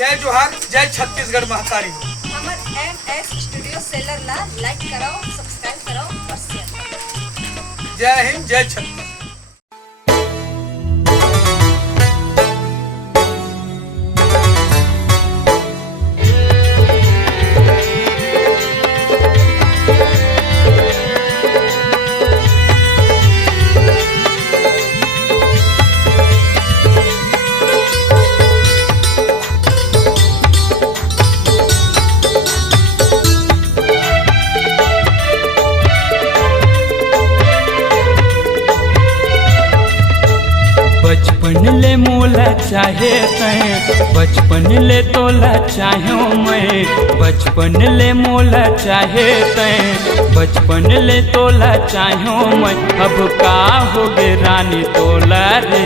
जय जोहार, जय छत्तीसगढ़ महतारी। हमर MS स्टूडियो सेलर ला लाइक कराओ, सब्सक्राइब कराओ और शेयर कराओ। जय हिंद, जय छत्तीसगढ़। बचपन ले मोला चाहे तैं, बचपन ले तोला चाहो मैं। बचपन ले मोला चाहे तैं, बचपन ले तोला चाहो मैं। अब का हो गे रानी तोला रे,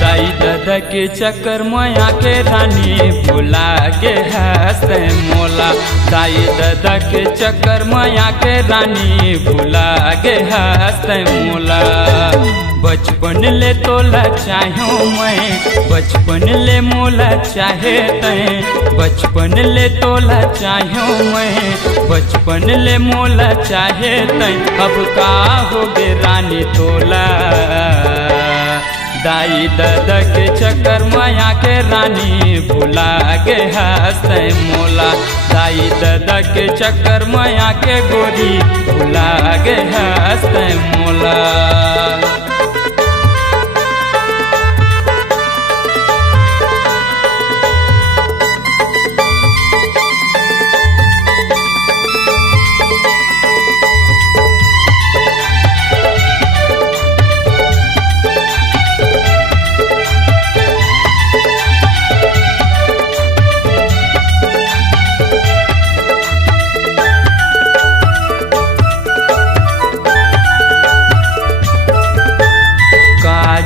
दाई दादा के चक्कर माया के रानी भुला गे हंसते मोला। दाई दादा के चक्कर माया के रानी भुला गे हंसते मोला। बचपन ले तोला चाहो मैं, बचपन ले मोला चाहे तैं। बचपन ले तोला चाहो मैं, बचपन ले मोला चाहे तैं। अब का हो गे रानी तोला, दाई दादा के चक्कर माया के रानी भुला गे हंसते मोला। दाई दादा के चक्कर माया के गोरी भुला गे हंसते मोला।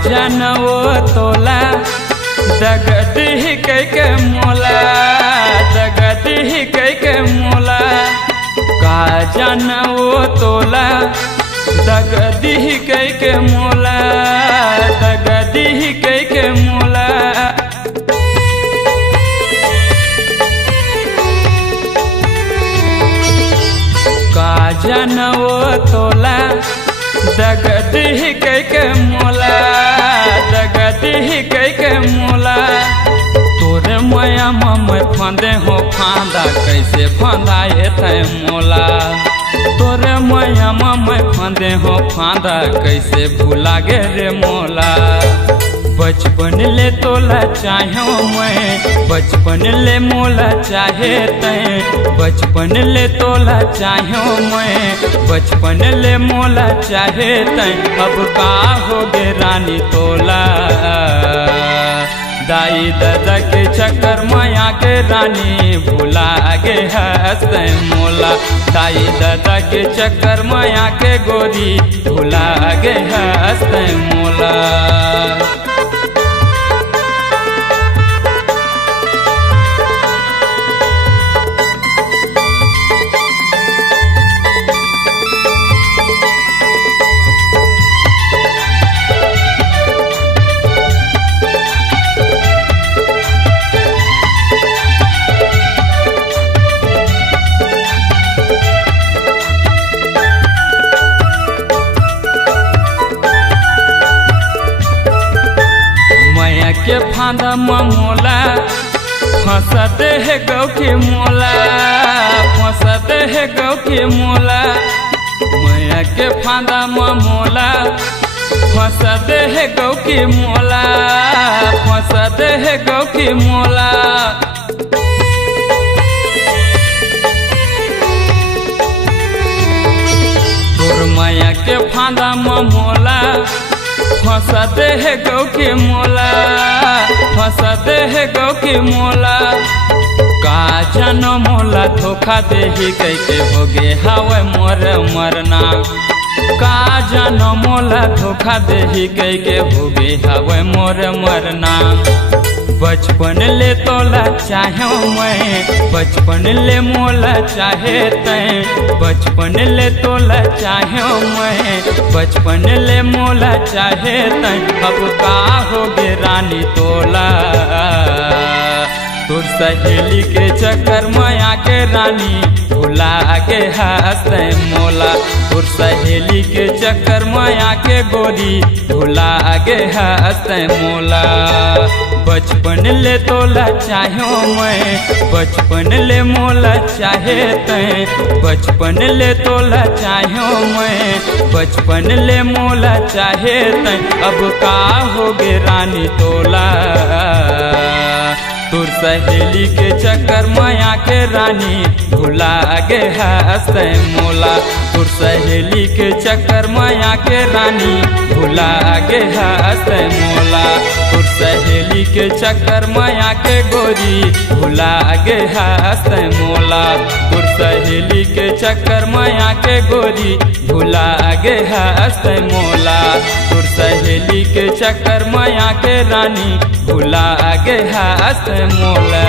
जनवो तोला दगद ही कई के मोला, दगद ही कई के मोला। का जनवो तोला दगद ही कई के मोला, दगद ही कई के मोला। का जनवो तोला दगद ही कई के मोला, दगद ही कई के मोला। तोरे माया मैं फांदे हो फांदा, कैसे फांदाए थे मोला। तोरे माया मैं फांदे हो फांदा, कैसे भूला गे रे मोला। बचपन ले तोला चाहो मैं, बचपन ले मोला चाहे तैं। बचपन ले तोला चाहो मैं, बचपन ले मोला चाहे तैं। अब का हो गे रानी तोला, दाई दादा के चक्कर माया के रानी भुला गे हंसते मोला। दाई दादा के चक्कर माया के गोरी भुला गे हंसते मोला। के फांदा मोला फंसते है गौ के मोला, फंसते है गौ के मोला। मैया के फांदा मोला फंसते है गौ के मोला, फंसते है गौ के मोला। तोर मैया के फांदा मोला फंसते है गौ के मोला, फंसते है गौ के मोला। का जन मोला धोखा दे ही कई के हो गे हवे मोर मरना। का जन मोला धोखा दे ही कई के हो गे हवे मोर मरना। बचपन ले तोला चाहो मैं, बचपन ले मोला चाहे तैं। बचपन ले तोला चाहो मैं, बचपन ले मोला चाहे तैं। अब का हो गे रानी तोला। सहेली के चक्कर माया के रानी भुला के हंसते मोला। तोर सहेली के चक्कर माया के गोरी भुला के हंसते मोला। बचपन ले तोला चाहो मैं, बचपन ले मोला चाहे तैं, बचपन ले तोला चाहो मैं, बचपन ले मोला चाहे तैं। अब का होगे रानी तोला, तोर सहेली के चक्कर माया के रानी भुला गे हंसते मोला। तोर सहेली के चक्कर माया के रानी भुला गे हंसते मोला। तोर सहेली के चक्कर माया के गोरी भुला गे हंसते मोला। तोर सहेली के चक्कर माया के गोरी भुला गे हंसते मोला। तोर सहेली के चक्कर माया के रानी भुला गे हंसते मोला।